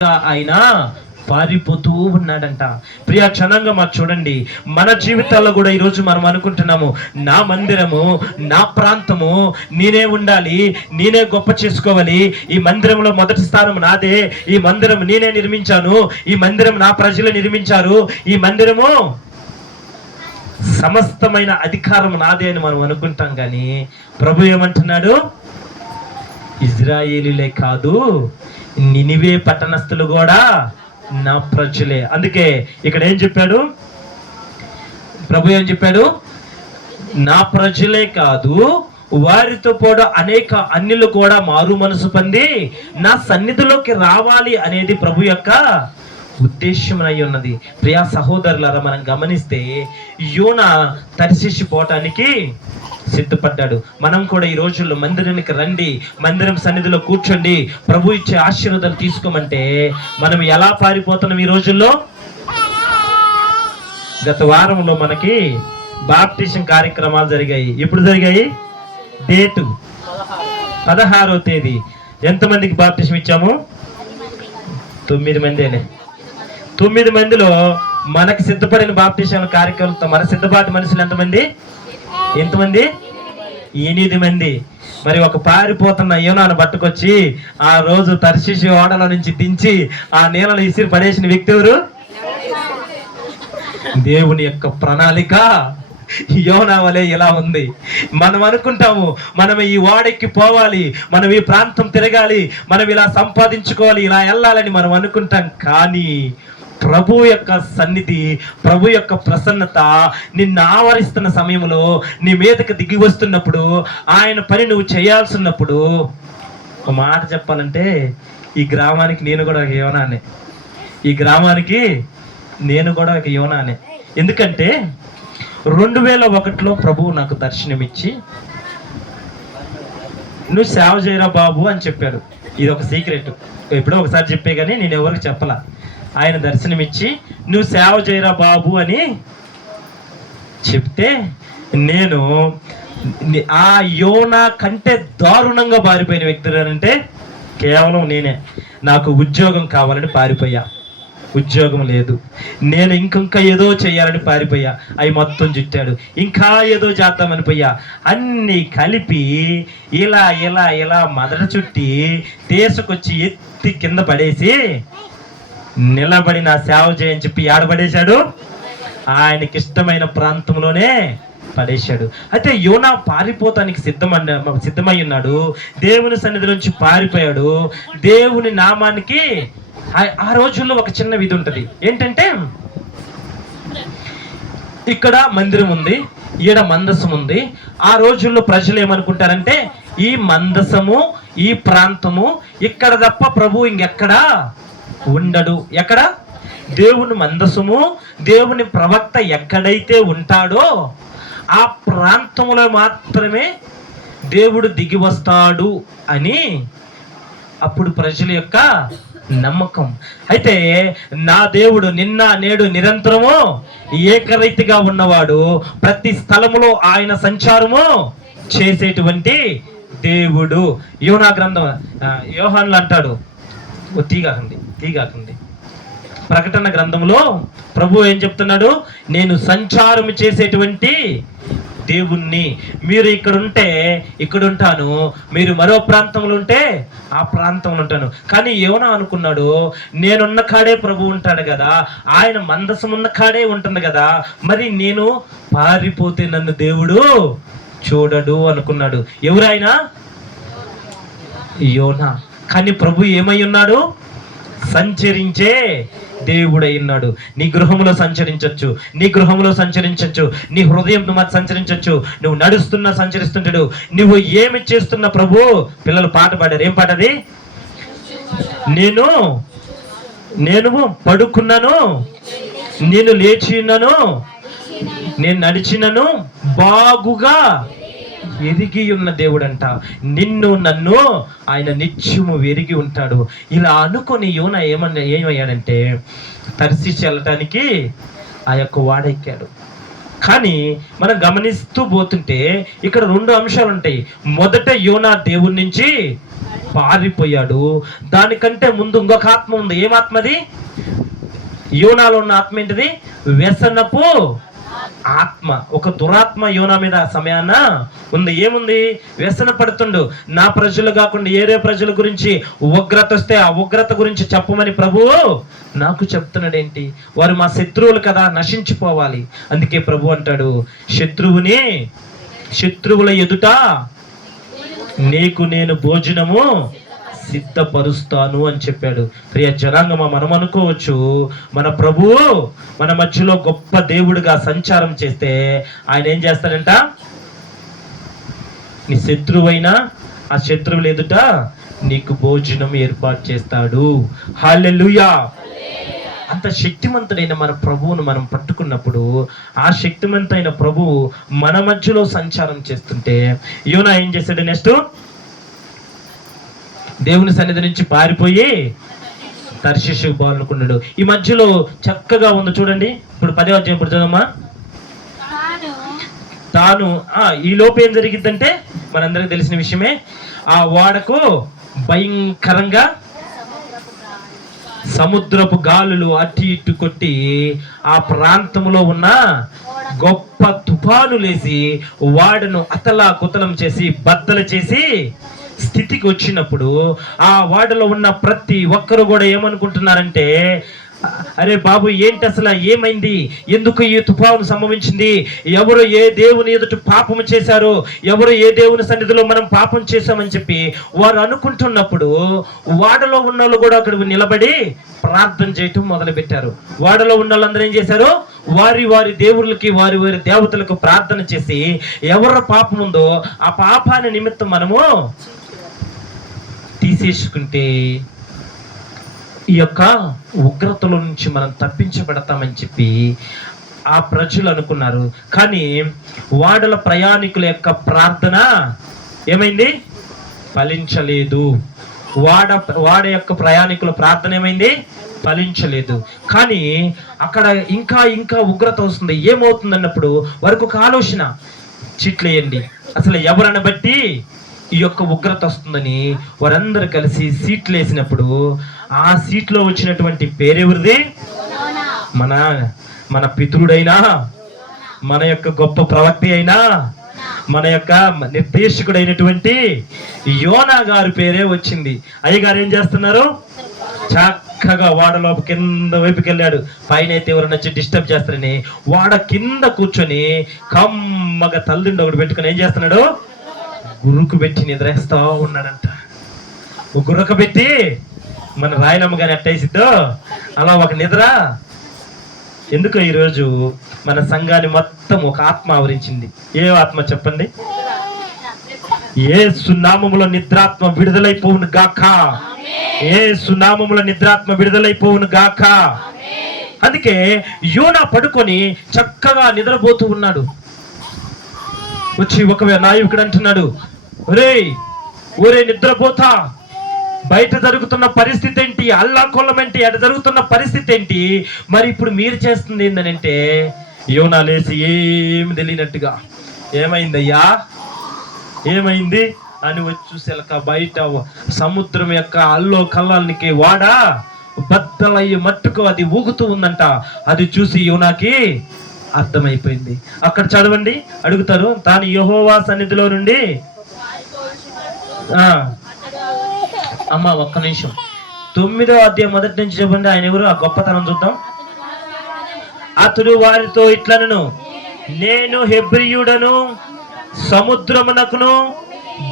ఆయన పారిపోతూ ఉన్నాడంట. ప్రియ క్షణంగా మాకు చూడండి, మన జీవితాల్లో కూడా ఈరోజు మనం అనుకుంటున్నాము, నా మందిరము, నా ప్రాంతము, నేనే ఉండాలి, నేనే గొప్ప చేసుకోవాలి, ఈ మందిరంలో మొదటి స్థానం నాదే, ఈ మందిరం నేనే నిర్మించాను, ఈ మందిరం నా ప్రజలు నిర్మించారు, ఈ మందిరము సమస్తమైన అధికారం నాదే అని మనం అనుకుంటాం. కానీ ప్రభు ఏమంటున్నాడు? ఇజ్రాయేలీలే కాదు, నినివే పట్టణస్థులు కూడా నా ప్రజలే. అందుకే ఇక్కడ ఏం చెప్పాడు ప్రభు? ఏం చెప్పాడు? నా ప్రజలే కాదు, వారితో కూడా అనేక అన్యులు కూడా మారు మనసు పొంది నా సన్నిధిలోకి రావాలి అనేది ప్రభు యొక్క ఉద్దేశం అయి ఉన్నది. ప్రియా సహోదరులారా, మనం గమనిస్తే యోనా తర్షీషు పోవటానికి సిద్ధపడ్డాడు. మనం కూడా ఈ రోజుల్లో మందిరానికి రండి, మందిరం సన్నిధిలో కూర్చోండి, ప్రభు ఇచ్చే ఆశీర్వాదాలు తీసుకోమంటే మనం ఎలా పారిపోతున్నాం ఈ రోజుల్లో? గత వారంలో మనకి బాప్టిజం కార్యక్రమాలు జరిగాయి. ఎప్పుడు జరిగాయి? డేటు 16వ తేదీ. ఎంతమందికి బాప్టిజం ఇచ్చాము? 9 మందేనే. 9 మందిలో మనకి సిద్ధపడిన బాప్టిజం కార్యక్రమంతో మన సిద్ధపాటు మనుషులు ఎంతమంది? 8 మంది. మరి ఒక పారిపోతున్న యోనాను పట్టుకొచ్చి ఆ రోజు తర్షీషు ఓడల నుంచి దించి ఆ నీళ్ళలో ఇసిరి పడేసిన వ్యక్తి ఎవరు? దేవుని యొక్క ప్రణాళిక యోనా వలె ఇలా ఉంది. మనం అనుకుంటాము, మనం ఈ ఓడెక్కి పోవాలి, మనం ఈ ప్రాంతం తిరగాలి, మనం ఇలా సంపాదించుకోవాలి, ఇలా వెళ్ళాలని మనం అనుకుంటాం. కానీ ప్రభు యొక్క సన్నిధి, ప్రభు యొక్క ప్రసన్నత నిన్ను ఆవరిస్తున్న సమయంలో, నీ మీదకి దిగి వస్తున్నప్పుడు, ఆయన పని నువ్వు చేయాల్సినప్పుడు, ఒక మాట చెప్పాలంటే ఈ గ్రామానికి నేను కూడా ఒక యోనానే. ఈ గ్రామానికి నేను కూడా ఒక యోనానే. ఎందుకంటే 2001లో ప్రభువు నాకు దర్శనమిచ్చి, నువ్వు సేవ చేయరా బాబు అని చెప్పాడు. ఇది ఒక సీక్రెట్, ఎప్పుడో ఒకసారి చెప్పే కానీ నేను ఎవరికి చెప్పలా. ఆయన దర్శనమిచ్చి నువ్వు సేవ చేయరా బాబు అని చెప్తే, నేను ఆ యోనా కంటే దారుణంగా పారిపోయిన వ్యక్తి అంటే కేవలం నేనే. నాకు ఉద్యోగం కావాలని పారిపోయా, ఉద్యోగం లేదు. నేను ఇంకా ఏదో చేయాలని పారిపోయా, అవి మొత్తం చుట్టాడు. ఇంకా ఏదో చేద్దామని పోయా, అన్నీ కలిపి ఇలా ఇలా ఇలా మొదట చుట్టి తీసుకొచ్చి ఎత్తి కింద పడేసి నిలబడి నా సేవ చేయని చెప్పి ఆడబడేశాడు. ఆయనకి ఇష్టమైన ప్రాంతంలోనే పడేశాడు. అయితే యోనా పారిపోతానికి సిద్ధమై ఉన్నాడు. దేవుని సన్నిధి నుంచి పారిపోయాడు. దేవుని నామానికి ఆ రోజుల్లో ఒక చిన్న విధి ఉంటుంది. ఏంటంటే, ఇక్కడ మందిరం ఉంది, ఈడ మందసం ఉంది. ఆ రోజుల్లో ప్రజలు ఏమనుకుంటారంటే, ఈ మందసము, ఈ ప్రాంతము ఇక్కడ తప్ప ప్రభు ఇంకెక్కడా ఉండడు. ఎక్కడ? దేవుని మందసము, దేవుని ప్రవక్త ఎక్కడైతే ఉంటాడో ఆ ప్రాంతంలో మాత్రమే దేవుడు దిగి వస్తాడు అని అప్పుడు ప్రజల యొక్క నమ్మకం. అయితే నా దేవుడు నిన్న నేడు నిరంతరము ఏకరీతిగా ఉన్నవాడు, ప్రతి స్థలములో ఆయన సంచారము చేసేటువంటి దేవుడు. యోనా గ్రంథం యోహానులు అంటాడు, తీగాకండి. ప్రకటన గ్రంథంలో ప్రభు ఏం చెప్తున్నాడు? నేను సంచారం చేసేటువంటి దేవుణ్ణి. మీరు ఇక్కడ ఉంటాను, మీరు మరో ప్రాంతంలో ఉంటే ఆ ప్రాంతంలో ఉంటాను. కానీ యోనా అనుకున్నాడు, నేనున్న కాడే ప్రభు ఉంటాడు కదా, ఆయన మందసం ఉన్న కాడే ఉంటుంది కదా, మరి నేను పారిపోతే నన్ను దేవుడు చూడడు అనుకున్నాడు. ఎవరైనా? యోనా. కానీ ప్రభు ఏమై ఉన్నాడు? సంచరించే దేవుడై ఉన్నాడు. నీ గృహంలో సంచరించవచ్చు, నీ గృహంలో సంచరించవచ్చు, నీ హృదయంతో మరి సంచరించవచ్చు. నువ్వు నడుస్తున్నా సంచరిస్తుంటాడు. నువ్వు ఏమి చేస్తున్నా ప్రభు. పిల్లలు పాట పాడారు. ఏం పాట అది? నేను పడుకున్నాను, నేను లేచి ఉన్నాను, నేను నడిచినను, బాగుగా ఎదిగి ఉన్న దేవుడంట. నిన్ను నన్ను ఆయన నిత్యము ఎరిగి ఉంటాడు. ఇలా అనుకొని యోనా ఏమయ్యాడంటే తర్షీషు వెళ్ళటానికి ఆ యొక్క వాడెక్కాడు. కానీ మనం గమనిస్తూ పోతుంటే ఇక్కడ 2 అంశాలు ఉంటాయి. మొదట యోనా దేవుడి నుంచి పారిపోయాడు. దానికంటే ముందు ఇంకొక ఆత్మ ఉంది. ఏం ఆత్మది? యోనాలో ఉన్న ఆత్మ ఏంటిది? వ్యసనపు ఆత్మ. ఒక దురాత్మ యోనా మీద సమయాన ఉంది. ఏముంది? వ్యసన పడుతుండు. నా ప్రజలు కాకుండా ఏరే ప్రజల గురించి ఉగ్రత వస్తే ఆ ఉగ్రత గురించి చెప్పమని ప్రభువు నాకు చెప్తున్నాడు. ఏంటి? వారు మా శత్రువులు కదా, నశించిపోవాలి. అందుకే ప్రభు అంటాడు, శత్రువుల ఎదుట నీకు నేను భోజనము సిద్ధపరుస్తాను అని చెప్పాడు. ప్రియ జనాంగమా, మనం అనుకోవచ్చు మన ప్రభువు మన మధ్యలో గొప్ప దేవుడిగా సంచారం చేస్తే ఆయన ఏం చేస్తాడంట? నీ శత్రువైనా ఆ శత్రువులు ఎదుట నీకు భోజనం ఏర్పాటు చేస్తాడు. హల్లెలూయా. అంత శక్తివంతుడైన మన ప్రభువును మనం పట్టుకున్నప్పుడు, ఆ శక్తివంతైన ప్రభువు మన మధ్యలో సంచారం చేస్తుంటే యోనా ఏం చేశాడు? నెక్స్ట్ దేవుని సన్నిధి నుంచి పారిపోయి తర్షీషుకు పోవాలనుకున్నాడు. ఈ మధ్యలో చక్కగా ఉంది చూడండి. ఇప్పుడు 10వ అధ్యాయం ఇప్పుడు చదవమ్మా. తాను ఈ లోపు ఏం జరిగిద్దంటే మనందరికి తెలిసిన విషయమే. ఆ వాడకు భయంకరంగా సముద్రపు గాలులు అటు ఇటు కొట్టి ఆ ప్రాంతంలో ఉన్న గొప్ప తుఫాను లేసి వాడను అతలా కుతలం చేసి బద్దలు చేసి స్థితికి వచ్చినప్పుడు ఆ వాడలో ఉన్న ప్రతి ఒక్కరు కూడా ఏమనుకుంటున్నారంటే, అరే బాబు ఏంటి అసలు ఏమైంది? ఎందుకు ఈ తుఫాను సంభవించింది? ఎవరు ఏ దేవుని ఎదుట పాపం చేశారు? ఎవరు ఏ దేవుని సన్నిధిలో మనం పాపం చేశామని చెప్పి వారు అనుకుంటున్నప్పుడు వాడలో ఉన్న వాళ్ళు కూడా అక్కడ నిలబడి ప్రార్థన చేయటం మొదలు పెట్టారు. వాడలో ఉన్న వాళ్ళందరూ ఏం చేశారు? వారి వారి దేవుళ్ళకి వారి వారి దేవతలకు ప్రార్థన చేసి ఎవరి పాపం ఉందో ఆ పాపాన్ని నిమిత్తం మనము తీసేసుకుంటే ఈ యొక్క ఉగ్రతల నుంచి మనం తప్పించబడతామని చెప్పి ఆ ప్రజలు అనుకున్నారు. కానీ వాడల ప్రయాణికుల యొక్క ప్రార్థన ఏమైంది? ఫలించలేదు. వాడ యొక్క ప్రయాణికుల ప్రార్థన ఏమైంది? ఫలించలేదు. కానీ అక్కడ ఇంకా ఇంకా ఉగ్రత వస్తుంది. ఏమవుతుంది అన్నప్పుడు వారికి ఒక ఆలోచన, చీట్లేయండి, అసలు ఎవరని బట్టి ఈ యొక్క ఉగ్రత వస్తుందని వారందరూ కలిసి సీట్లు వేసినప్పుడు ఆ సీట్లో వచ్చినటువంటి పేరెవరిది? మన పితృడైనా, మన యొక్క గొప్ప ప్రవక్త అయినా, మన యొక్క నిర్దేశకుడైనటువంటి యోనా గారి పేరే వచ్చింది. అయ్యగారు ఏం చేస్తున్నారు? చక్కగా వాడలో కింద వైపుకి వెళ్ళాడు. పైన అయితే ఎవరైనా వచ్చి డిస్టర్బ్ చేస్తారని వాడ కింద కూర్చొని కమ్మగా తల్లిండి ఒకటి పెట్టుకుని ఏం చేస్తున్నాడు? గురుకు పెట్టి నిద్రేస్తా ఉన్నాడంట. గురక పెట్టి మన రాయలమ్మ గారి అట్టేసిద్దో అలా ఒక నిద్ర. ఎందుకో ఈరోజు మన సంఘాన్ని మొత్తం ఒక ఆత్మ ఆవరించింది. ఏ ఆత్మ చెప్పండి? యేసు నామములో నిద్రాత్మ విడుదలైపోవును గాక. యేసు నామములో నిద్రాత్మ విడుదలైపోవును గాక. అందుకే యోనా పడుకొని చక్కగా నిద్రపోతూ ఉన్నాడు. వచ్చి ఒక నాయకుడు అంటున్నాడు, ఒరే నిద్రపోతా, బయట జరుగుతున్న పరిస్థితి ఏంటి? అల్లాకొల్లం ఏంటి? అటు జరుగుతున్న పరిస్థితి ఏంటి? మరి ఇప్పుడు మీరు చేస్తుంది ఏంటంటే, యోనా లేచి ఏమి తెలియనట్టుగా, ఏమైందయ్యా, ఏమైంది అని వచ్చి చూసేలక బయట సముద్రం యొక్క అల్లో కల్లానికి వాడా బద్దలయ్యి మట్టుకు అది ఊగుతూ ఉందంట. అది చూసి యోనాకి అర్థమైపోయింది. అక్కడ చదవండి, అడుగుతారు, తాను యెహోవా సన్నిధిలో నుండి అమ్మ ఒక్క నిమిషం 9వ అధ్యాయం మొదటి నుంచి చెప్పండి. ఆయన ఎవరు? ఆ గొప్పతనం చూద్దాం. అతడు వారితో ఇట్లనను, నేను హెబ్రీయుడను, సముద్రమునకును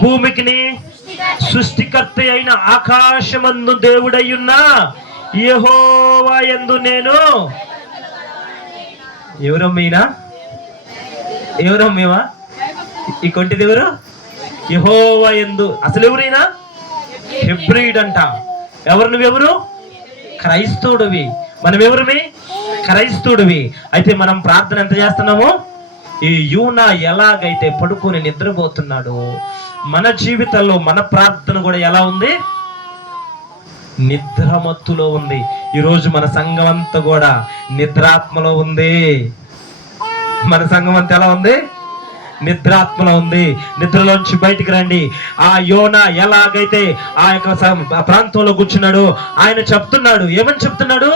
భూమికిని సృష్టికర్త అయిన ఆకాశమందు దేవుడయ్యున్న యెహోవా యందు నేను. ఎవరమ్మీనా? ఎవరమ్మేవా? ఈ కొంటిది ఎవరు? యెహోవా యందు. అసలు ఎవరైనా హెబ్రీయుడు అంట. ఎవరు? నువ్వెవరు? క్రైస్తవుడివి. మనం ఎవరివి? క్రైస్తవుడివి. అయితే మనం ప్రార్థన ఎంత చేస్తున్నాము? ఈ యోనా ఎలాగైతే పడుకొని నిద్రపోతున్నాడో మన జీవితంలో మన ప్రార్థన కూడా ఎలా ఉంది? నిద్రమత్తులో ఉంది. ఈరోజు మన సంఘం అంతా కూడా నిద్రాత్మలో ఉంది. మన సంఘం అంతా ఎలా ఉంది? నిద్రాత్మలో ఉంది. నిద్రలోంచి బయటికి రండి. ఆ యోనా ఎలాగైతే ఆ యొక్క ప్రాంతంలో కూర్చున్నాడు, ఆయన చెప్తున్నాడు. ఏమని చెప్తున్నాడు?